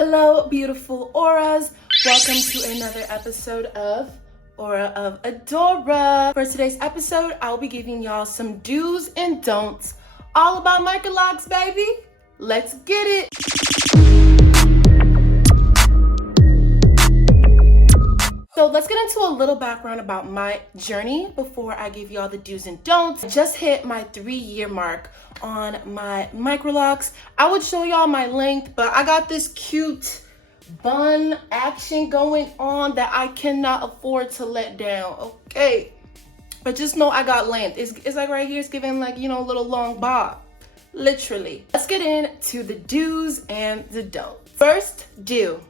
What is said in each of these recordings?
Hello, beautiful auras. Welcome to another episode of Auraofadaora. For today's episode, I'll be giving y'all some do's and don'ts all about microlocs, baby. Let's get it. So let's get into a little background about my journey before I give y'all the do's and don'ts. I just hit my 3-year mark on my microlocs. I would show y'all my length, but I got this cute bun action going on that I cannot afford to let down, okay? But just know I got length. It's like right here, it's giving like, you know, a little long bob, literally. Let's get into the do's and the don'ts. First, do.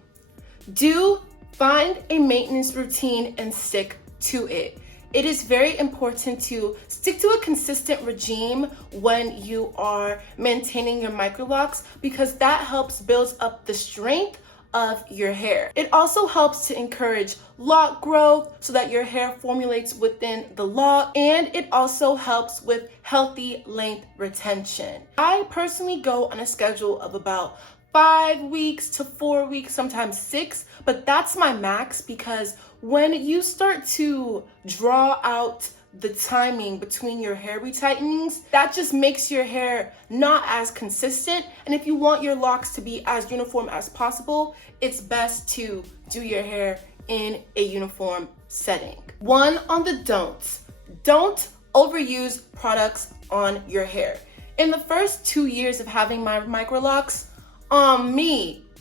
Find a maintenance routine and stick to it. It is very important to stick to a consistent regime when you are maintaining your microlocs because that helps build up the strength of your hair. It also helps to encourage lock growth so that your hair formulates within the lock, and it also helps with healthy length retention. I personally go on a schedule of about 5 weeks to 4 weeks, sometimes 6, but that's my max because when you start to draw out the timing between your hair retightenings, that just makes your hair not as consistent. And if you want your locks to be as uniform as possible, it's best to do your hair in a uniform setting. One on the don'ts. Don't overuse products on your hair. In the first 2 years of having my microlocs,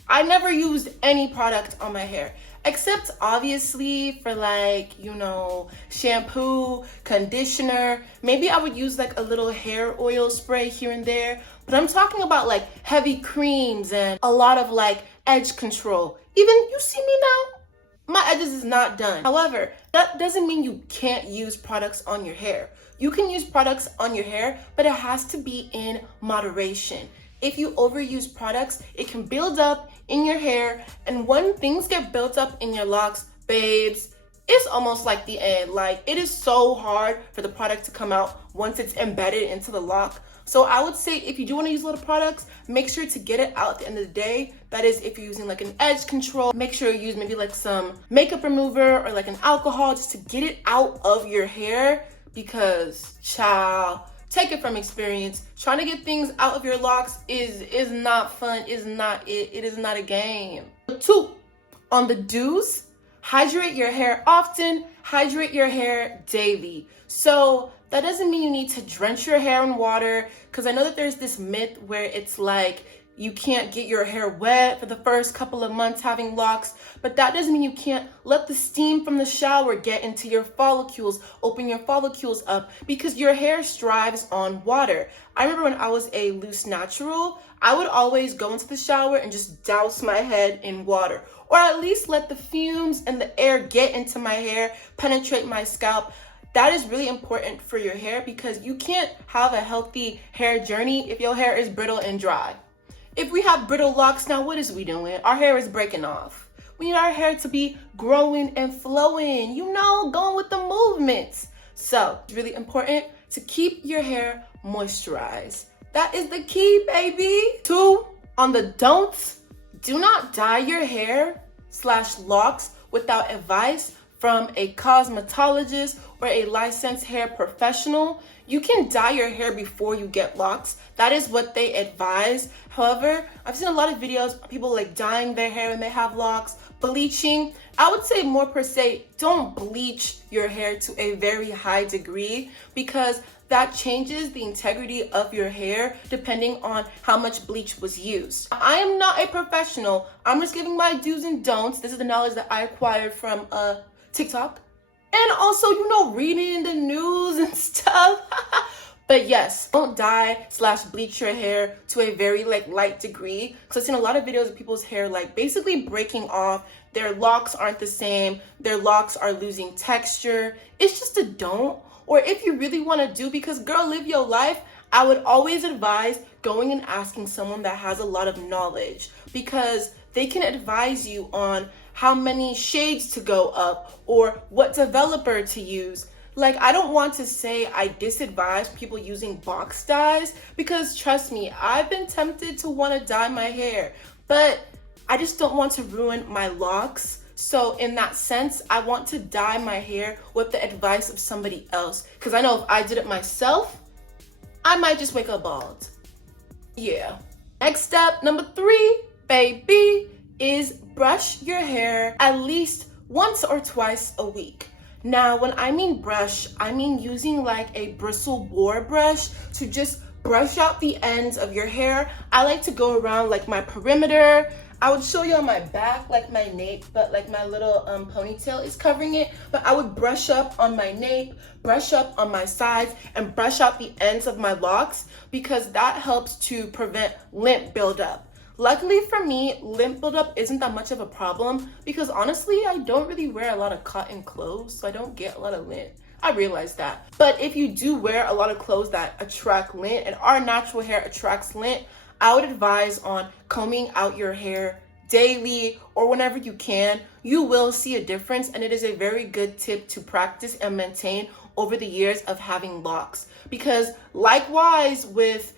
I never used any product on my hair, except obviously for like, you know, shampoo, conditioner. Maybe I would use like a little hair oil spray here and there, but I'm talking about like heavy creams and a lot of like edge control. Even, you see me now? My edges is not done. However, that doesn't mean you can't use products on your hair. You can use products on your hair, but it has to be in moderation. If you overuse products, it can build up in your hair, and when things get built up in your locks, babes, it's almost like the end. Like, it is so hard for the product to come out once it's embedded into the lock. So I would say if you do want to use a lot of products, make sure to get it out at the end of the day. That is, if you're using like an edge control, make sure you use maybe like some makeup remover or like an alcohol just to get it out of your hair, because child, take it from experience. Trying to get things out of your locks is not fun, is not it. It is not a game. 2, on the do's, hydrate your hair often, hydrate your hair daily. So that doesn't mean you need to drench your hair in water, because I know that there's this myth where it's like you can't get your hair wet for the first couple of months having locks, but that doesn't mean you can't let the steam from the shower get into your follicles, open your follicles up, because your hair strives on water. I remember when I was a loose natural, I would always go into the shower and just douse my head in water, or at least let the fumes and the air get into my hair, penetrate my scalp. That is really important for your hair because you can't have a healthy hair journey if your hair is brittle and dry. If we have brittle locks, now what is we doing? Our hair is breaking off. We need our hair to be growing and flowing, you know, going with the movements. So it's really important to keep your hair moisturized. That is the key, baby. 2, on the don'ts, do not dye your hair / locks without advice from a cosmetologist or a licensed hair professional. You can dye your hair before you get locks. That is what they advise. However, I've seen a lot of videos of people like dyeing their hair when they have locks, bleaching. I would say more per se, don't bleach your hair to a very high degree because that changes the integrity of your hair depending on how much bleach was used. I am not a professional. I'm just giving my do's and don'ts. This is the knowledge that I acquired from TikTok. And also, you know, reading the news and stuff. But yes, don't dye / bleach your hair to a very like light degree. Because I've seen a lot of videos of people's hair like basically breaking off. Their locks aren't the same. Their locks are losing texture. It's just a don't. Or if you really want to do, because girl, live your life, I would always advise going and asking someone that has a lot of knowledge, because they can advise you on how many shades to go up or what developer to use. Like, I don't want to say I disadvise people using box dyes, because trust me, I've been tempted to want to dye my hair, but I just don't want to ruin my locks. So in that sense, I want to dye my hair with the advice of somebody else. Because I know if I did it myself, I might just wake up bald. Yeah. Next step, number 3, baby, is brush your hair at least once or twice a week. Now, when I mean brush, I mean using like a bristle bore brush to just brush out the ends of your hair. I like to go around like my perimeter. I would show you on my back, like my nape, but like my little ponytail is covering it. But I would brush up on my nape, brush up on my sides, and brush out the ends of my locks because that helps to prevent lint buildup. Luckily for me, lint buildup isn't that much of a problem because honestly, I don't really wear a lot of cotton clothes, so I don't get a lot of lint. I realize that. But if you do wear a lot of clothes that attract lint, and our natural hair attracts lint, I would advise on combing out your hair daily or whenever you can. You will see a difference, and it is a very good tip to practice and maintain over the years of having locks. Because likewise with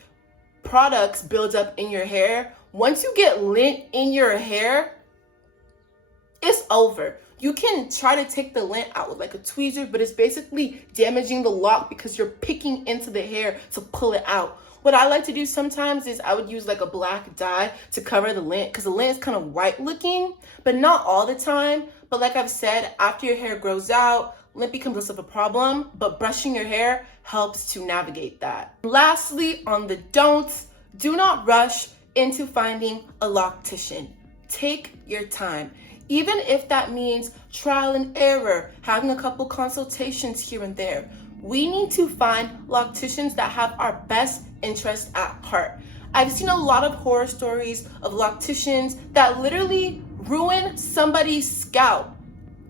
products build up in your hair, once you get lint in your hair, it's over. You can try to take the lint out with like a tweezer, but it's basically damaging the lock because you're picking into the hair to pull it out. What I like to do sometimes is I would use like a black dye to cover the lint because the lint is kind of white looking, but not all the time. But like I've said, after your hair grows out, lint becomes less of a problem, but brushing your hair helps to navigate that. Lastly, on the don'ts, do not rush into finding a loctician. Take your time. Even if that means trial and error, having a couple consultations here and there. We need to find locticians that have our best interest at heart. I've seen a lot of horror stories of locticians that literally ruin somebody's scalp.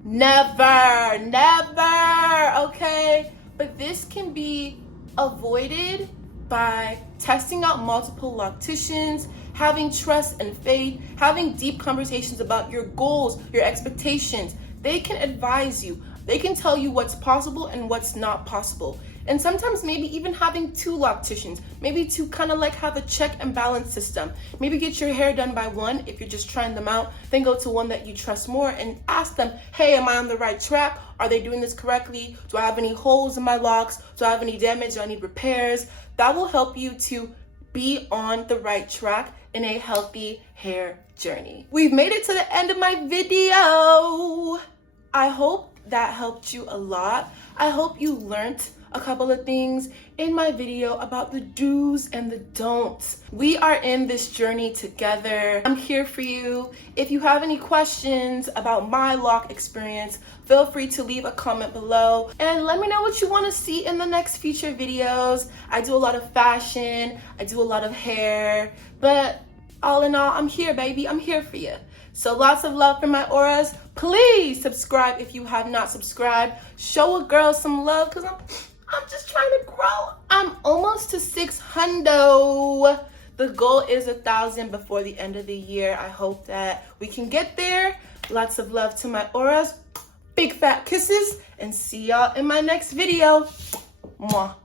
Never, okay? But this can be avoided by testing out multiple locticians, having trust and faith, having deep conversations about your goals, your expectations. They can advise you. They can tell you what's possible and what's not possible. And sometimes maybe even having 2 locticians, maybe to kind of like have a check and balance system. Maybe get your hair done by one if you're just trying them out, then go to one that you trust more and ask them, hey, am I on the right track? Are they doing this correctly? Do I have any holes in my locks? Do I have any damage? Do I need repairs? That will help you to be on the right track in a healthy hair journey. We've made it to the end of my video. I hope that helped you a lot. I hope you learned a couple of things in my video about the do's and the don'ts. We are in this journey together. I'm here for you. If you have any questions about my lock experience, feel free to leave a comment below and let me know what you want to see in the next future videos. I do a lot of fashion, I do a lot of hair, but all in all, I'm here, baby. I'm here for you. So lots of love for my auras. Please subscribe if you have not subscribed. Show a girl some love because I'm just trying to grow. I'm almost to 600. The goal is 1,000 before the end of the year. I hope that we can get there. Lots of love to my auras. Big fat kisses and see y'all in my next video. Mwah.